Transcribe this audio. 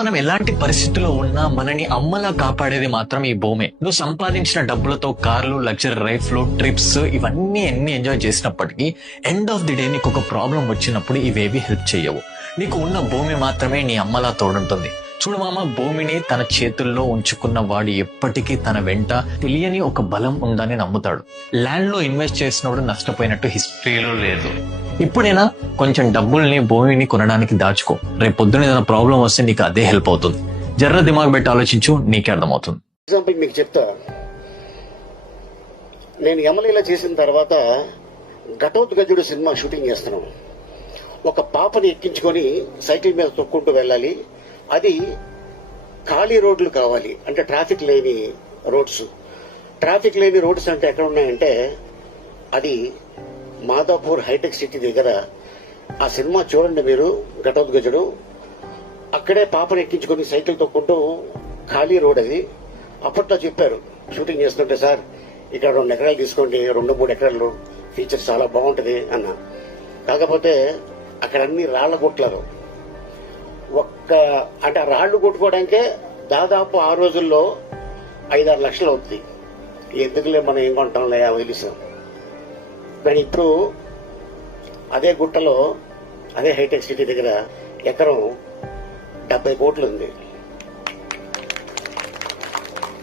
మనం ఎలాంటి పరిస్థితుల్లో ఉన్నా మనని అమ్మలా కాపాడేది మాత్రం ఈ భూమే. నువ్వు సంపాదించిన డబ్బులతో కార్లు, లగ్జరీ లైఫ్లు, ట్రిప్స్ ఇవన్నీ ఎన్ని ఎంజాయ్ చేసినప్పటికీ ఎండ్ ఆఫ్ ది డే నీకు ఒక ప్రాబ్లం వచ్చినప్పుడు ఇవేవి హెల్ప్ చేయవు. నీకు ఉన్న భూమి మాత్రమే నీ అమ్మలా తోడుంటుంది. చూడు మామ, భూమిని తన చేతుల్లో ఉంచుకున్న వాడు ఎప్పటికీ తన వెంట తెలియని ఒక బలం ఉందని నమ్ముతాడు. ల్యాండ్ లో ఇన్వెస్ట్ చేసినప్పుడు నష్టపోయినట్టు హిస్టరీలో లేదు. ఇప్పుడైనా కొంచెం డబ్బుల్ని భూమిని కొనడానికి దాచుకో. రేపు పొద్దున ఏదైనా ప్రాబ్లం వస్తే నీకు అదే హెల్ప్ అవుతుంది. జర్ర దిమాగ్ పెట్టి ఆలోచించు, నీకే అర్థమవుతుంది. ఎగ్జాంపుల్ మీకు చెప్తా. నేను యమలీల చేసిన తర్వాత ఘటోత్కచుడు సినిమా షూటింగ్ చేస్తున్నాం. ఒక పాపని ఎక్కించుకొని సైకిల్ మీద తొక్కుంటూ వెళ్ళాలి. అది ఖాళీ రోడ్లు కావాలి, అంటే ట్రాఫిక్ లేని రోడ్స్. ట్రాఫిక్ లేని రోడ్స్ అంటే ఎక్కడ ఉన్నాయంటే అది మాదాపూర్ హైటెక్ సిటీ దగ్గర. ఆ సినిమా చూడండి మీరు, ఘటోత్కచుడు. అక్కడే పాపను ఎక్కించుకొని సైకిల్ తొక్కుంటూ ఖాళీ రోడ్ అది. అప్పట్లో చెప్పారు షూటింగ్ చేస్తుంటే, సార్ ఇక్కడ 2 ఎకరాలు తీసుకోండి, 2-3 ఎకరాలు, ఫీచర్స్ చాలా బాగుంటది అన్న. కాకపోతే అక్కడ అన్ని రాళ్ల గుట్లలో అంటే ఆ రాళ్లు కొట్టుకోవడానికే దాదాపు ఆ రోజుల్లో 5-6 లక్షలు అవుతుంది. ఎందుకులే మనం ఏం కొంటాంలే వదిలేసాం. కానీ ఇప్పుడు అదే గుట్టలో, అదే హైటెక్ సిటీ దగ్గర ఎకరం 70 కోట్లు ఉంది.